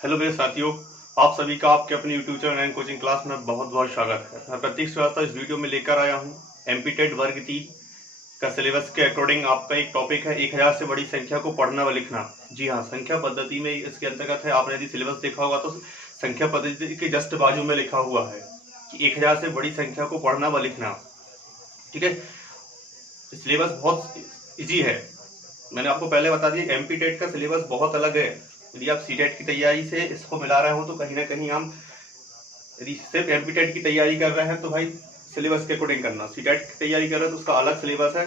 Hello मेरे साथियों, आप सभी का आपके अपने YouTube channel and coaching class में बहुत बहुत स्वागत है। मैं प्रतीक श्रीवास्तव इस वीडियो में लेकर आया हूं एमपी टेट वर्ग 3 का सिलेबस के अकॉर्डिंग आपका एक टॉपिक है 1000 से बड़ी संख्या को पढ़ना व लिखना। जी हाँ, संख्या पद्धति में इसके अंतर्गत है। आपने यदि सिलेबस देखा होगा तो संख्या पद्धति के जस्ट बाजू में लिखा हुआ है कि 1000 से बड़ी संख्या को पढ़ना व लिखना। ठीक है, सिलेबस बहुत ईजी है। मैंने आपको पहले बता दिया एमपी टेट का सिलेबस बहुत अलग है। यदि आप सीटेट की तैयारी से इसको मिला रहे हो तो कहीं ना कहीं हम यदि सिर्फ एमपी टेट की तैयारी कर रहे हैं तो भाई सिलेबस के अकॉर्डिंग करना। सीटेट की तैयारी कर रहे हैं तो उसका अलग सिलेबस है।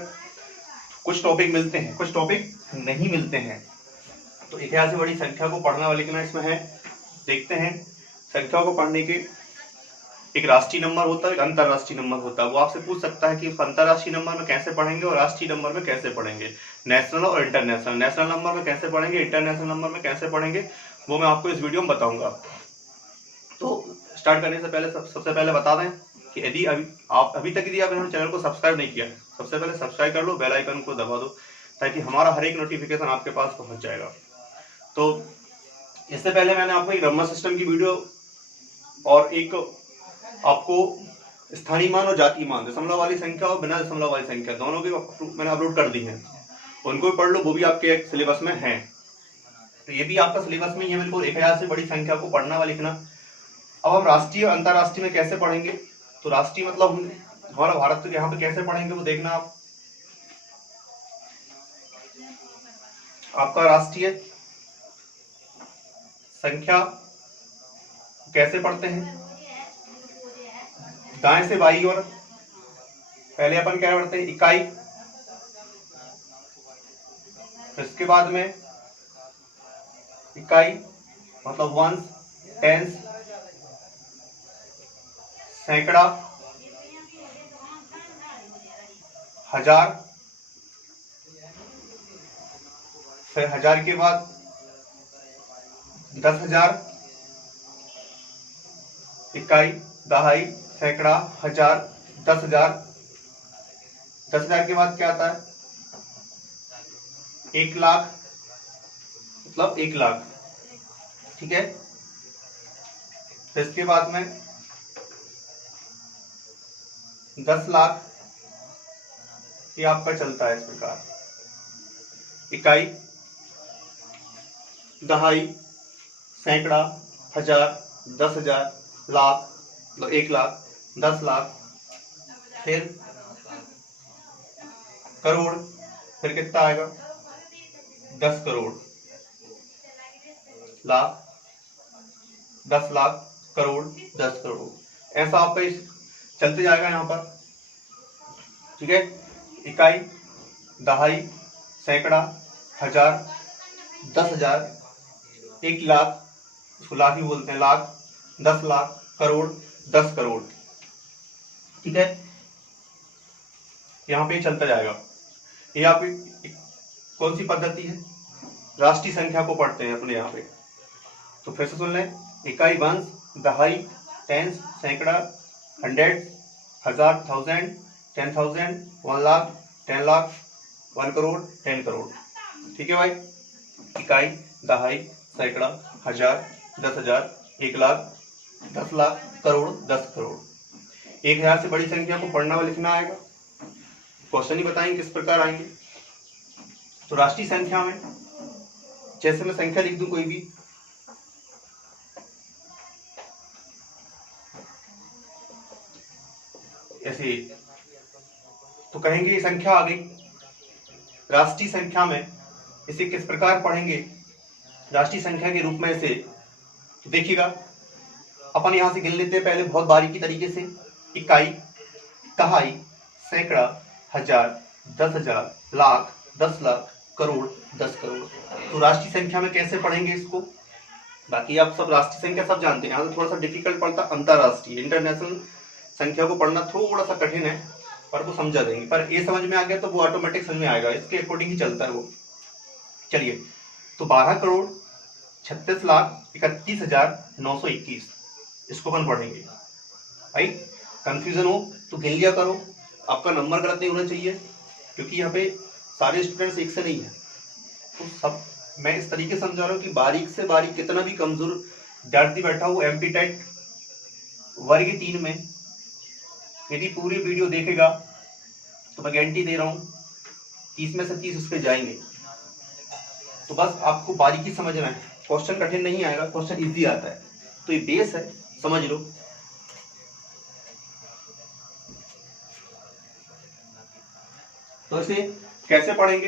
कुछ टॉपिक मिलते हैं, कुछ टॉपिक नहीं मिलते हैं। तो 1000 से बड़ी संख्या को पढ़ना व लिखना इसमें है। देखते हैं, संख्या को पढ़ने के एक राष्ट्रीय नंबर होता है, एक अंतरराष्ट्रीय नंबर होता है। वो आपसे पूछ सकता है कि अंतरराष्ट्रीय नंबर में कैसे पढ़ेंगे और राष्ट्रीय नंबर में कैसे पढ़ेंगे, नेशनल और इंटरनेशनल। नेशनल नंबर में कैसे पढ़ेंगे, इंटरनेशनल नंबर में कैसे पढ़ेंगे, वो मैं आपको इस वीडियो में बताऊंगा। तो स्टार्ट करने से पहले सबसे पहले बता दें कि यदि अभी तक यदि आप मेरे चैनल को सब्सक्राइब नहीं किया है, सबसे पहले सब्सक्राइब कर लो, बेल आइकन को दबा दो ताकि हमारा हर एक नोटिफिकेशन आपके पास पहुंच जाएगा। तो इससे पहले मैंने आपको एक नंबर सिस्टम की वीडियो और एक आपको स्थानीय मान और जातीय मान, दशमलव वाली संख्या और बिना दशमलव वाली संख्या, दोनों की मैंने अपलोड कर दी है। उनको भी पढ़ लो, वो भी आपके सिलेबस में है। तो ये भी आपका सिलेबस में, ये बिल्कुल 1000 से बड़ी संख्या को पढ़ना व लिखना। अब हम राष्ट्रीय और अंतरराष्ट्रीय में कैसे पढ़ेंगे, तो राष्ट्रीय मतलब हमारा भारत यहाँ पे कैसे पढ़ेंगे वो देखना आप। आपका राष्ट्रीय संख्या कैसे पढ़ते हैं, दाएं से बाईं ओर पहले अपन क्या पढ़ते हैं, इकाई, इसके बाद में इकाई मतलब वंस, टेंस, सैकड़ा, हजार, फिर हजार के बाद 10,000, इकाई, दहाई, सैकड़ा, हजार, 10,000। 10,000 के बाद क्या आता है, 1 लाख मतलब 1 लाख। ठीक है, फिर इसके बाद में 10 लाख, ये आपका चलता है इस प्रकार, इकाई, दहाई, सैकड़ा, हजार, 10,000, लाख मतलब 1 लाख, 10 लाख, फिर करोड़, फिर कितना आएगा 10 करोड़, लाख, 10 लाख, करोड़, 10 करोड़, ऐसा आपका इस चलते जाएगा यहाँ पर। ठीक है, इकाई, दहाई, सैकड़ा, हजार, 10,000, 1 लाख, उसको लाख ही बोलते हैं, लाख, 10 लाख, करोड़, 10 करोड़। ठीक है, यहाँ पे चलता जाएगा। ये यहाँ पे कौन सी पद्धति है, राष्ट्रीय संख्या को पढ़ते हैं अपने यहाँ पे। तो फिर से सुन लें, इकाई, वंश, दहाई, टेंस, सैकड़ा, 100, हजार, 1000, 10,000, 1 लाख, 10 लाख, 1 करोड़, 10 करोड़। ठीक है भाई, इकाई, दहाई, सैकड़ा, हजार, 10,000, 1 लाख, 10 लाख, करोड़, 10 करोड़। 1000 से बड़ी संख्या को पढ़ना व लिखना आएगा। क्वेश्चन ही बताएंगे किस प्रकार आएंगे। तो राष्ट्रीय संख्या में जैसे मैं संख्या लिख दूं कोई भी, ऐसे तो कहेंगे ये संख्या आ गई। राष्ट्रीय संख्या में इसे किस प्रकार पढ़ेंगे, राष्ट्रीय संख्या के रूप में इसे, तो देखिएगा अपन यहां से गिन लेते हैं पहले बहुत बारीकी तरीके से। इकाई, दहाई, सैकड़ा, हजार, 10,000, लाख, 10 लाख, करोड़, 10 करोड़। तो राष्ट्रीय संख्या में कैसे पढ़ेंगे इसको, बाकी आप सब राष्ट्रीय संख्या सब जानते हैं। यहाँ से थोड़ा सा डिफिकल्ट पड़ता अंतरराष्ट्रीय, इंटरनेशनल संख्या को पढ़ना थोड़ा सा कठिन है, पर वो समझा देंगे। पर ये समझ में आ गया तो वो ऑटोमेटिक समझ में आएगा, इसके अकॉर्डिंग ही चलता है वो। चलिए, तो 12 करोड़ 36 लाख 31,921 इसको अपन पढ़ेंगे। भाई कंफ्यूजन हो तो गिन लिया करो, आपका नंबर गलत नहीं होना चाहिए, क्योंकि यहाँ पे सारे स्टूडेंट्स एक से नहीं है, तो सब मैं इस तरीके से समझा रहा हूँ कि बारीक से बारीक कितना भी कमजोर विद्यार्थी बैठा हो एमपी टेट वर्ग 3 में यदि पूरी वीडियो देखेगा तो मैं गारंटी दे रहा हूँ 30 में से 30 उसके जाएंगे। तो बस आपको बारीकी समझना है, क्वेश्चन कठिन नहीं आएगा, क्वेश्चन इजी आता है। तो ये बेस है, समझ लो। तो इसे कैसे पढ़ेंगे?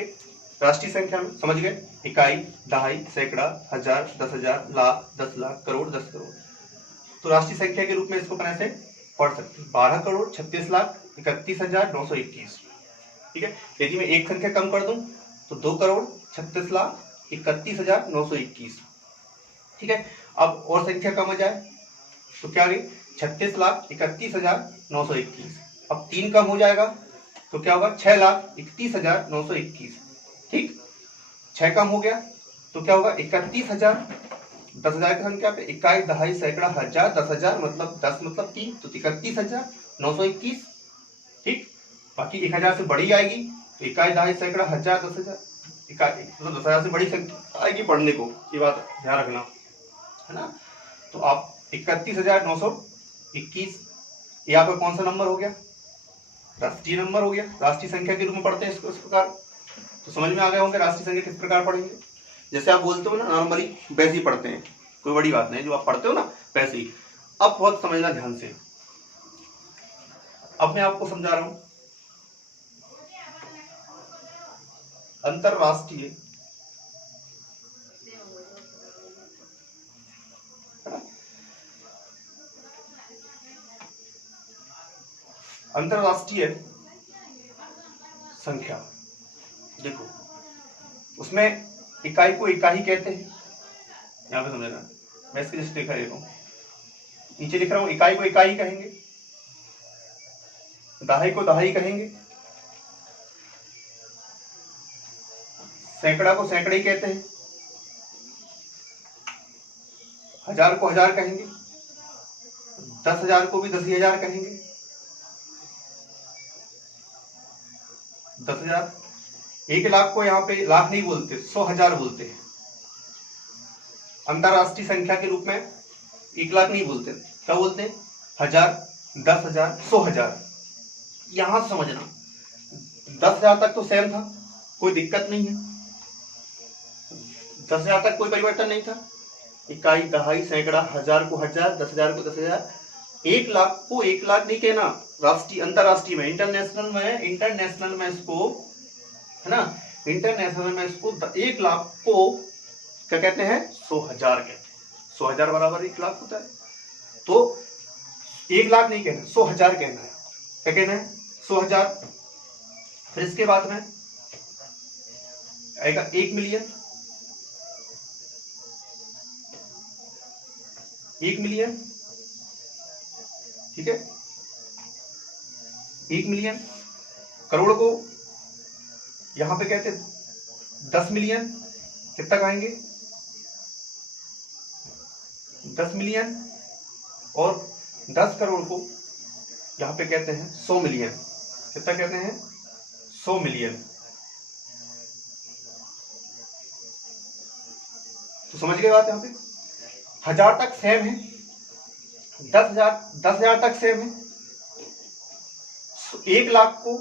राष्ट्रीय संख्या में, समझ गए? इकाई, दहाई, सैकड़ा, हजार, 10,000, लाख, 10 लाख, करोड़, 10 करोड़। तो राष्ट्रीय संख्या के रूप में इसको कैसे पढ़ सकते हैं? 12 करोड़ 36 लाख 31,921। ठीक है। यदि मैं एक संख्या कम कर दूं तो 2 करोड़ 36 लाख 31,921। ठीक है। अब और संख्या कम हो जाए तो क्या गई? 36 लाख 31,921। अब 3 कम हो जाएगा तो क्या होगा? 6 लाख 31,921। ठीक। 6 कम हो गया तो क्या होगा? 31,000। 10,000 की संख्या पे इकाई, दहाई, सैकड़ा, हजार, 10,000 मतलब 10 मतलब 3, तो 31,921। ठीक। बाकी 1,000 से बड़ी आएगी तो इकाई, दहाई, सैकड़ा, हजार, 10,000। इकाई मतलब 10,000 से बड़ी संख्या आएगी पढ़ने को, ये बात ध्यान रखना है ना। तो आप 31,921 ये आपका कौन सा नंबर हो गया? राष्ट्रीय नंबर हो गया। राष्ट्रीय संख्या के रूप में पढ़ते हैं इसको इस प्रकार। तो समझ में आ गए होंगे राष्ट्रीय संख्या किस प्रकार पढ़ेंगे। जैसे आप बोलते हो ना नॉर्मली वैसे ही पढ़ते हैं, कोई बड़ी बात नहीं, जो आप पढ़ते हो ना वैसे ही। अब बहुत समझना ध्यान से। अब मैं आपको समझा रहा हूं अंतरराष्ट्रीय अंतरराष्ट्रीय संख्या। देखो उसमें इकाई को इकाई कहते हैं, यहां पे समझना। मैं इसकी जस्ट लिखा देता हूं, नीचे लिख रहा हूं। इकाई को इकाई कहेंगे, दहाई को दहाई कहेंगे, सैकड़ा को सैकड़े कहते हैं, हजार को हजार कहेंगे, 10,000 को भी 10,000 कहेंगे, 10,000। 1 लाख को यहाँ पे लाख नहीं बोलते, 100,000 बोलते हैं। अंतरराष्ट्रीय संख्या के रूप में 1 लाख नहीं बोलते, क्या बोलते हैं? 1000, 10,000, 100,000। यहां से समझना 10,000 तक तो सेम था, कोई दिक्कत नहीं है। 10,000 तक कोई परिवर्तन नहीं था। इकाई, दहाई, सैकड़ा, हजार को हजार, 10,000 को 10,000। 1 लाख को 1 लाख नहीं कहना राष्ट्रीय अंतरराष्ट्रीय में। इंटरनेशनल में इसको है ना, इंटरनेशनल में इसको 1 लाख को क्या कहते हैं? 100,000 कहते हैं। 100,000 बराबर 1 लाख होता है। तो 1 लाख नहीं कहना, 100,000 कहना है। क्या कहना है? 100,000। फिर इसके बाद में आएगा 1 मिलियन। 1 मिलियन, ठीक है। 1 मिलियन। करोड़ को यहां पे कहते 10 मिलियन। कितना कहेंगे? 10 मिलियन। और 10 करोड़ को यहां पे कहते हैं 100 मिलियन। कितना कहते हैं? 100 मिलियन। तो समझ गए बात? यहां पे 1000 तक सेम है, 10,000 तक सेम है। 1 लाख को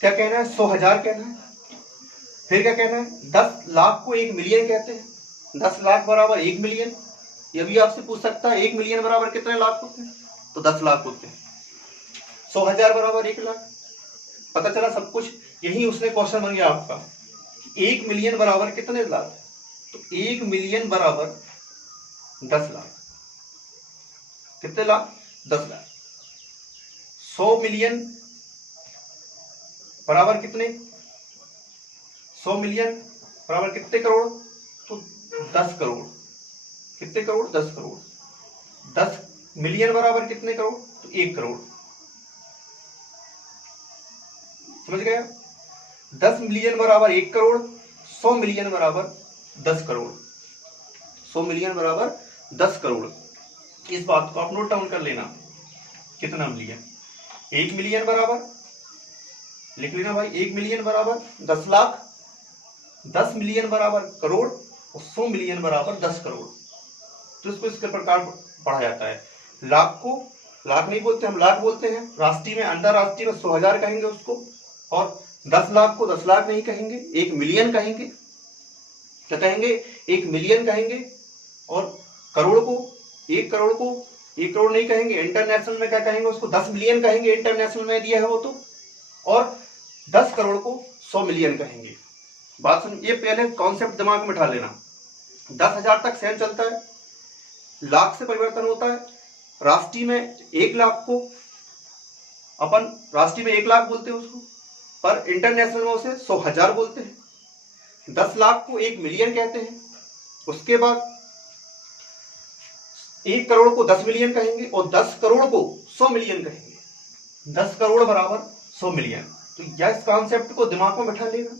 क्या कहना है? 100,000 कहना है। फिर क्या कहना है? 10 लाख को 1 मिलियन कहते हैं। 10 लाख बराबर 1 मिलियन। ये भी आपसे पूछ सकता है 1 मिलियन बराबर कितने लाख होते हैं? तो 10 लाख होते हैं। 100,000 बराबर 1 लाख। पता चला सब कुछ। यही उसने क्वेश्चन बन गया आपका, 1 मिलियन बराबर कितने लाख? तो 1 मिलियन बराबर 10 लाख। कितने लाख? 10 लाख। 100 मिलियन बराबर कितने? 100 मिलियन बराबर कितने करोड़? तो 10 करोड़। कितने करोड़? 10 करोड़। 10 मिलियन बराबर कितने करोड़? तो 1 करोड़। समझ गया? 10 मिलियन बराबर 1 करोड़, 100 मिलियन बराबर 10 करोड़। 100 मिलियन बराबर 10 करोड़। इस बात को आप नोट डाउन कर लेना। कितना मिलियन? 1 मिलियन बराबर, लिख लेना भाई, 1 मिलियन बराबर 10 लाख, 10 मिलियन बराबर करोड़, और 100 मिलियन बराबर 10 करोड़। तो इसको इस प्रकार पढ़ा जाता है। लाख को लाख नहीं बोलते, हम लाख बोलते हैं। राष्ट्रीय में, अंतरराष्ट्रीय में 100,000 कहेंगे उसको। और 10 लाख को 10 लाख नहीं कहेंगे, 1 मिलियन कहेंगे। क्या कहेंगे? 1 मिलियन कहेंगे। और करोड़ को 1 करोड़ को 1 करोड़ नहीं कहेंगे। इंटरनेशनल में क्या कहेंगे? उसको 10 मिलियन कहेंगे, इंटरनेशनल में दिया है वो तो। और 10 करोड़ को 100 मिलियन कहेंगे। बात सुन, ये पहले कॉन्सेप्ट दिमाग में बिठा लेना। 10,000 तक सेम चलता है, लाख से परिवर्तन होता है। राष्ट्रीय में 1 लाख को अपन राष्ट्रीय में 1 लाख बोलते हैं उसको, पर इंटरनेशनल में उसे 100,000 बोलते हैं। 10 लाख को 1 मिलियन कहते हैं। उसके बाद 1 करोड़ को 10 मिलियन कहेंगे और 10 करोड़ को 100 मिलियन कहेंगे। 10 करोड़ बराबर 100 मिलियन। तो यह इस कॉन्सेप्ट को दिमाग में बैठा लेगा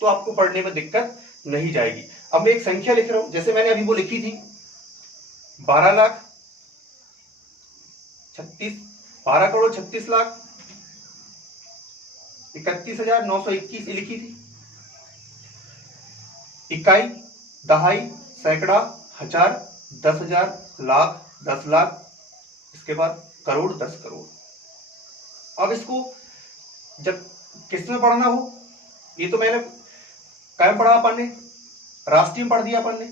तो आपको पढ़ने में दिक्कत नहीं जाएगी। अब मैं एक संख्या लिख रहा हूं, जैसे मैंने अभी वो लिखी थी 12 करोड़ 36 लाख 31,921 लिखी थी। इकाई, दहाई, सैकड़ा, हजार, 10,000, लाख, 10 लाख, इसके बाद करोड़, 10 करोड़। अब इसको जब किसमें पढ़ना हो, ये तो मैंने क्या पढ़ा अपन ने? राष्ट्रीय में पढ़ दिया अपन ने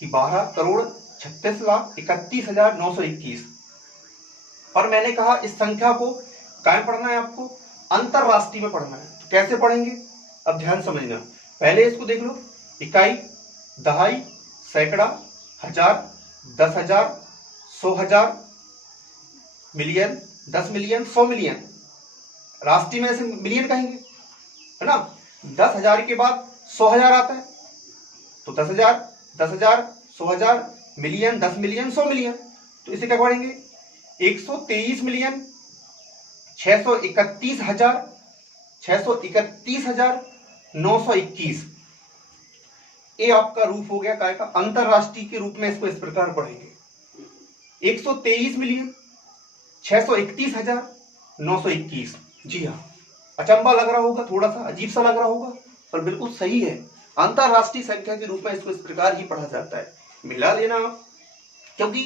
कि 12 करोड़ 36 लाख 31,921। पर मैंने कहा इस संख्या को क्या पढ़ना है आपको? अंतरराष्ट्रीय में पढ़ना है। तो कैसे पढ़ेंगे? अब ध्यान समझना। पहले इसको देख लो, इकाई, दहाई, सैकड़ा, हजार, 10,000, 100,000, मिलियन, 10 मिलियन, 100 मिलियन। राष्ट्रीय में ऐसे मिलियन कहेंगे, है ना। 10,000 के बाद 100,000 आता है, तो 10,000, 10,000, 100,000, मिलियन, 10 मिलियन, 100 मिलियन। तो इसे क्या पढ़ेंगे? 123 मिलियन 631,000 631,921। ये आपका रूप हो गया काय का? अंतरराष्ट्रीय के रूप में इसको इस प्रकार पढ़ेंगे। 123 मिलियन 631,921। जी हाँ, अचंबा लग रहा होगा, थोड़ा सा अजीब सा लग रहा होगा, पर बिल्कुल सही है। अंतरराष्ट्रीय संख्या के रूप में इसको इस प्रकार ही पढ़ा जाता है। मिला लेना आप, क्योंकि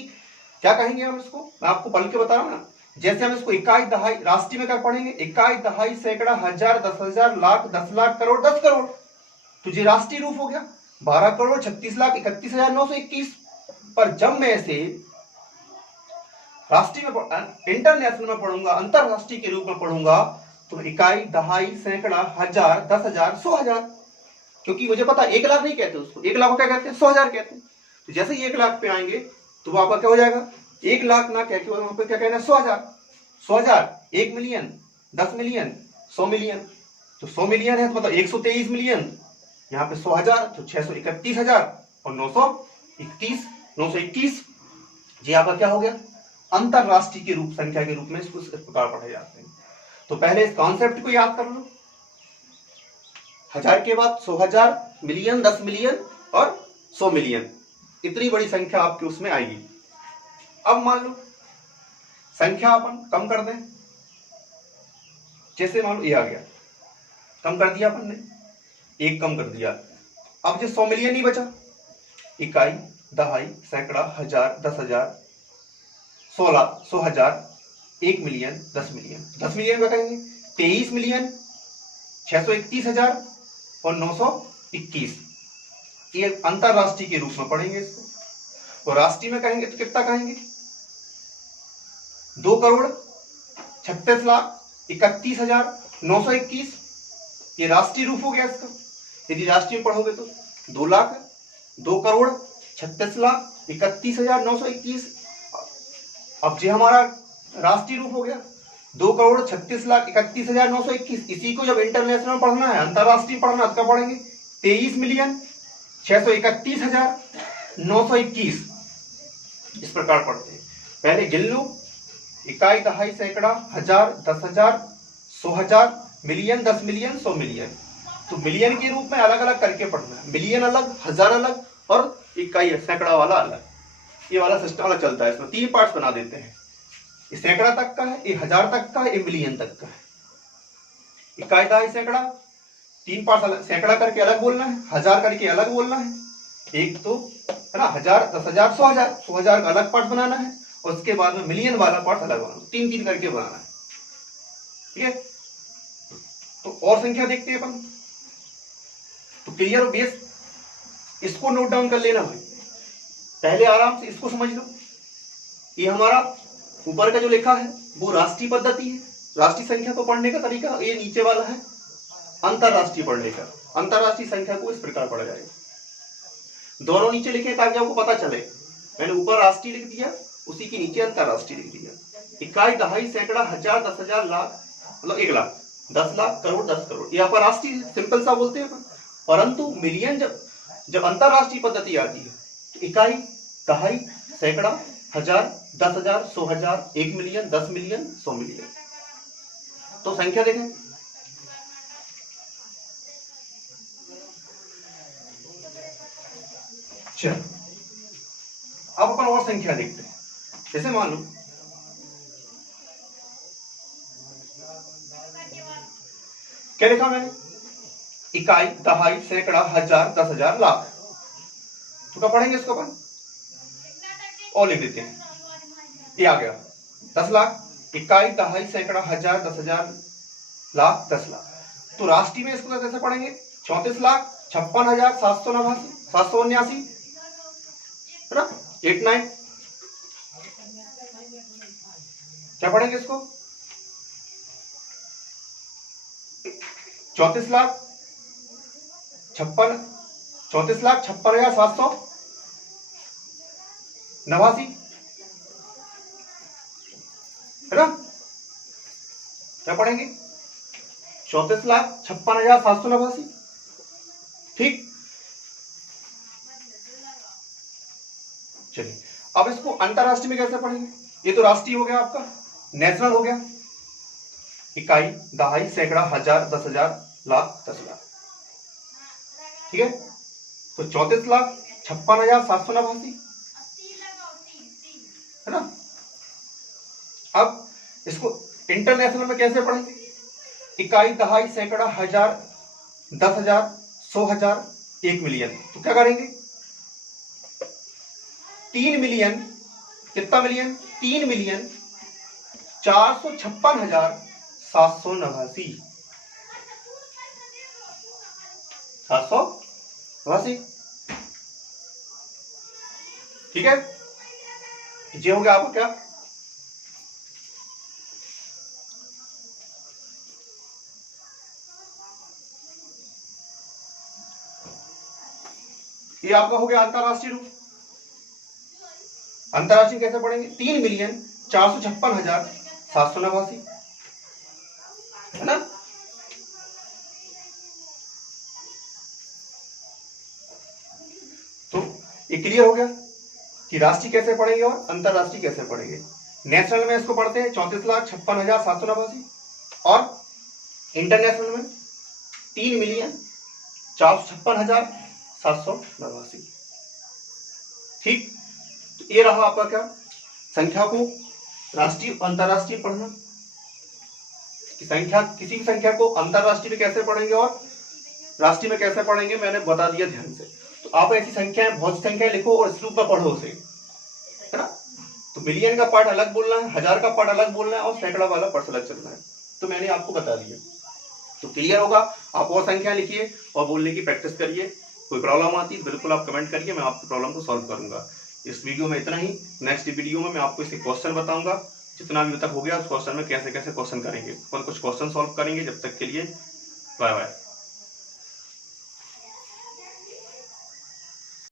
क्या कहेंगे हम इसको, मैं आपको पढ़ के बता रहा हूं ना। जैसे हम इसको इकाई, दहाई, राष्ट्रीय में क्या पढ़ेंगे? इकाई, दहाई, सैकड़ा, हजार, 10,000, लाख, 10 लाख, करोड़, 10 करोड़। तो ये राष्ट्रीय रूप हो गया 12 करोड़ 36 लाख 31,921। पर जब मैं इसे राष्ट्रीय में इंटरनेशनल में पढ़ूंगा, अंतरराष्ट्रीय के रूप में पढ़ूंगा, तो इकाई, दहाई, सैकड़ा, हजार, 10,000, 100,000। क्योंकि मुझे पता 1 लाख नहीं कहते उसको, 1 लाख को क्या कहते हैं? 100,000 कहते हैं। तो जैसे ही 1 लाख पे आएंगे तो आपका क्या हो जाएगा? 1 लाख ना कह के वहां पे क्या कहना है? 100,000, 100,000, 1 मिलियन, 10 मिलियन, 100 मिलियन। तो 100 मिलियन है तो मतलब 123 मिलियन, यहाँ पे 100,000 तो 631,000 और 921। जी आपका क्या हो गया? अंतरराष्ट्रीय के रूप, संख्या के रूप में इसको इस प्रकार पढ़े जाते हैं। तो पहले इस कॉन्सेप्ट को याद कर लो। हजार के बाद 100,000, मिलियन, 10 मिलियन और 100 मिलियन। इतनी बड़ी संख्या आपकी उसमें आएगी। अब मान लो संख्या अपन कम कर दें, जैसे मान लो ये आ गया, कम कर दिया अपन ने, 1 कम कर दिया। अब जो 100 मिलियन ही बचा, इकाई, दहाई, सैकड़ा, हजार, 10,000, 100,000, 1 मिलियन, 10 मिलियन। 10 मिलियन क्या कहेंगे? 23 मिलियन 631,000 और 921। ये अंतरराष्ट्रीय के रूप में पढ़ेंगे इसको। और राष्ट्रीय में कहेंगे तो कितना कहेंगे? 2 करोड़ 36 लाख 31,921। ये राष्ट्रीय रूप हो गया इसका। यदि राष्ट्रीय में पढ़ोगे तो 2 लाख, 2 करोड़ 36 लाख 31,921। अब जो हमारा राष्ट्रीय रूप हो गया 2 करोड़ 36 लाख 31,921। इसी को जब इंटरनेशनल पढ़ना है, अंतरराष्ट्रीय पढ़ना है, तो पढ़ेंगे 23 मिलियन 631,921। इस प्रकार पढ़ते हैं। पहले गिन लो, इकाई, दहाई, सैकड़ा, हजार, 10,000, 100,000, मिलियन, 10 मिलियन, 100 मिलियन। तो मिलियन के रूप में अलग अलग करके पढ़ना है। मिलियन अलग, हजार अलग और इकाई सैकड़ा वाला अलग। ये वाला सिस्टम अलग चलता है। इसमें 3 पार्ट्स बना देते हैं। ये सैकड़ा तक का है, ये हजार तक का है, ये मिलियन तक का है। इकाई, दहाई, सैकड़ा 3 पार्ट्स अलग, सैकड़ा करके अलग बोलना है, हजार करके अलग बोलना है, एक तो है ना, 1000, 10,000, 100,000, 100,000 का अलग पार्ट बनाना है और उसके बाद में मिलियन वाला पार्ट अलग बनाना, 3-3 करके बनाना है। ठीक है, तो और संख्या देखते हैं अपन। तो क्लियर और बेस, इसको नोट डाउन कर लेना भाई, पहले आराम से इसको समझ लो। ये हमारा ऊपर का जो लिखा है वो राष्ट्रीय पद्धति है, राष्ट्रीय संख्या को पढ़ने का तरीका। ये नीचे वाला है अंतरराष्ट्रीय पढ़ने का। अंतरराष्ट्रीय संख्या को इस प्रकार पढ़ा जाएगा, दोनों नीचे लिखे ताकि आपको पता चले। मैंने ऊपर राष्ट्रीय लिख दिया, उसी के नीचे अंतरराष्ट्रीय लिख दिया। इकाई, दहाई, सैकड़ा, हजार, 10,000, लाख, मतलब 1 लाख, 10 लाख, करोड़, 10 करोड़, ये अपन राष्ट्रीय सिंपल सा बोलते हैं। परंतु मिलियन जब अंतरराष्ट्रीय पद्धति आती है तो इकाई, दहाई, सैकड़ा, हजार, 10,000, 100,000, 1 मिलियन, 10 मिलियन, 100 मिलियन। तो संख्या देखें, चलो अब अपन और संख्या देखते हैं। जैसे मान लो क्या लिखा मैंने, इकाई, दहाई, सैकड़ा, हजार, 10,000, लाख। तो क्या पढ़ेंगे इसको अपन, और लिख देते हैं। ये आ गया 10 लाख, इकाई, दहाई, सैकड़ा, हजार, 10,000, लाख, 10 लाख। तो राष्ट्रीय में इसको कैसे पढ़ेंगे, 34,56,789, 789, है ना, 89। क्या पढ़ेंगे इसको, 34,56,789, है ना। क्या पढ़ेंगे, 34,56,789। ठीक, चलिए अब इसको अंतरराष्ट्रीय में कैसे पढ़ेंगे। ये तो राष्ट्रीय हो गया आपका, नेशनल हो गया, इकाई, दहाई, सैकड़ा, हजार, 10,000, लाख, 10 लाख। ठीक है, तो 34,56,789, है ना। अब इसको इंटरनेशनल में कैसे पढ़ेंगे, इकाई, दहाई, सैकड़ा, हजार, 10,000, 100,000, 1 मिलियन। तो क्या करेंगे, 3 मिलियन, कितना मिलियन, 3 मिलियन 456,789, 789। ठीक है, ये हो गया आपको क्या, ये आपका हो गया अंतरराष्ट्रीय रूप। अंतरराष्ट्रीय कैसे पढ़ेंगे, 3,456,789, है ना। तो ये क्लियर हो गया कि राष्ट्रीय कैसे पढ़ेंगे और अंतरराष्ट्रीय कैसे पढ़ेंगे। नेशनल में इसको पढ़ते हैं 34,56,789 और इंटरनेशनल में 3,456,789। ठीक, तो ये रहा आपका क्या, संख्या को राष्ट्रीय अंतरराष्ट्रीय पढ़ना। संख्या, किसी भी संख्या को अंतरराष्ट्रीय में कैसे पढ़ेंगे और राष्ट्रीय में कैसे पढ़ेंगे मैंने बता दिया ध्यान से। तो आप ऐसी संख्याएं, बहुत सी संख्याएं लिखो और इस रूप में पढ़ो उसे, है ना। तो मिलियन का पार्ट अलग बोलना है, हजार का पार्ट अलग बोलना है और सैकड़ा वाला पार्ट अलग चलना है। तो मैंने आपको बता दिया, तो क्लियर होगा। आप और संख्या लिखिए और बोलने की प्रैक्टिस करिए। कोई प्रॉब्लम आती है बिल्कुल आप कमेंट करिए, मैं आपकी प्रॉब्लम को सॉल्व करूंगा। इस वीडियो में इतना ही। नेक्स्ट वीडियो में मैं आपको इसके क्वेश्चन बताऊंगा, जितना भी तक हो गया उस क्वेश्चन में कैसे कैसे क्वेश्चन करेंगे, और कुछ क्वेश्चन सॉल्व करेंगे। जब तक के लिए बाय बाय।